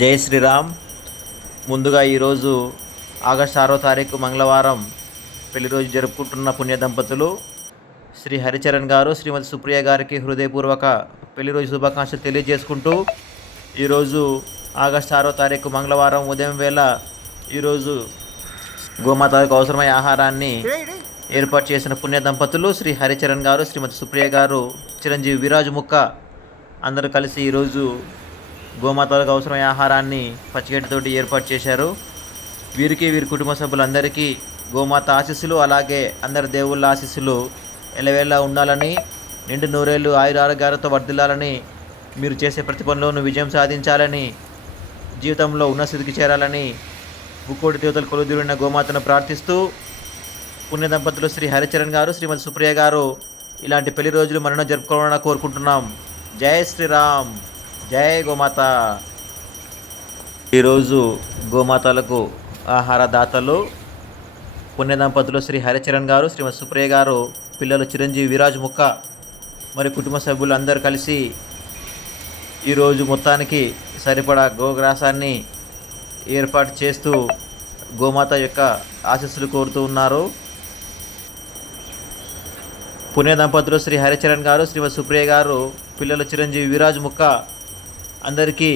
జై శ్రీరామ్. ముందుగా ఈరోజు ఆగస్ట్ ఆరో తారీఖు మంగళవారం పెళ్ళి రోజు జరుపుకుంటున్న పుణ్య దంపతులు శ్రీ హరిచరణ్ గారు శ్రీమతి సుప్రియ గారికి హృదయపూర్వక పెళ్ళి రోజు శుభాకాంక్షలు తెలియజేసుకుంటూ ఈరోజు ఆగస్ట్ ఆరో తారీఖు మంగళవారం ఉదయం వేళ ఈరోజు గోమాతకు అవసరమైన ఆహారాన్ని ఏర్పాటు చేసిన పుణ్య దంపతులు శ్రీ హరిచరణ్ గారు శ్రీమతి సుప్రియ గారు చిరంజీవి విరాజు ముక్క అందరూ కలిసి ఈరోజు గోమాతలకు అవసరమైన ఆహారాన్ని పచ్చిగడ్డితోటి ఏర్పాటు చేశారు. వీరికి వీరి కుటుంబ సభ్యులందరికీ గోమాత ఆశీస్సులు అలాగే అందరి దేవుళ్ళ ఆశీస్సులు ఎలవేళ ఉండాలని నిండు నూరేళ్ళు ఆయుర ఆరోగ్యాలతో వర్ధిల్లాలని మీరు చేసే ప్రతి పనిలోనూ విజయం సాధించాలని జీవితంలో ఉన్న స్థితికి చేరాలని ముక్కోటి దేవతలు కొలుదిరిన గోమాతను ప్రార్థిస్తూ పుణ్య దంపతులు శ్రీ హరిచరణ్ గారు శ్రీమతి సుప్రియ గారు ఇలాంటి పెళ్ళి రోజులు మరణం జరుపుకోవాలని కోరుకుంటున్నాం. జై శ్రీరామ్! జై గోమాత. ఈరోజు గోమాతలకు ఆహార దాతలు పుణ్య దంపతులు శ్రీ హరిచరణ్ గారు శ్రీమతి సుప్రియ గారు పిల్లలు చిరంజీవి విరాజ్ ముక్క మరి కుటుంబ సభ్యులు అందరూ కలిసి ఈరోజు మొత్తానికి సరిపడా గోగ్రాసాన్ని ఏర్పాటు చేస్తూ గోమాత యొక్క ఆశీస్సులు కోరుతూ ఉన్నారు. పుణ్య దంపతులు శ్రీ హరిచరణ్ గారు శ్రీమతి సుప్రియ గారు పిల్లలు చిరంజీవి విరాజ్ ముక్క అందరికీ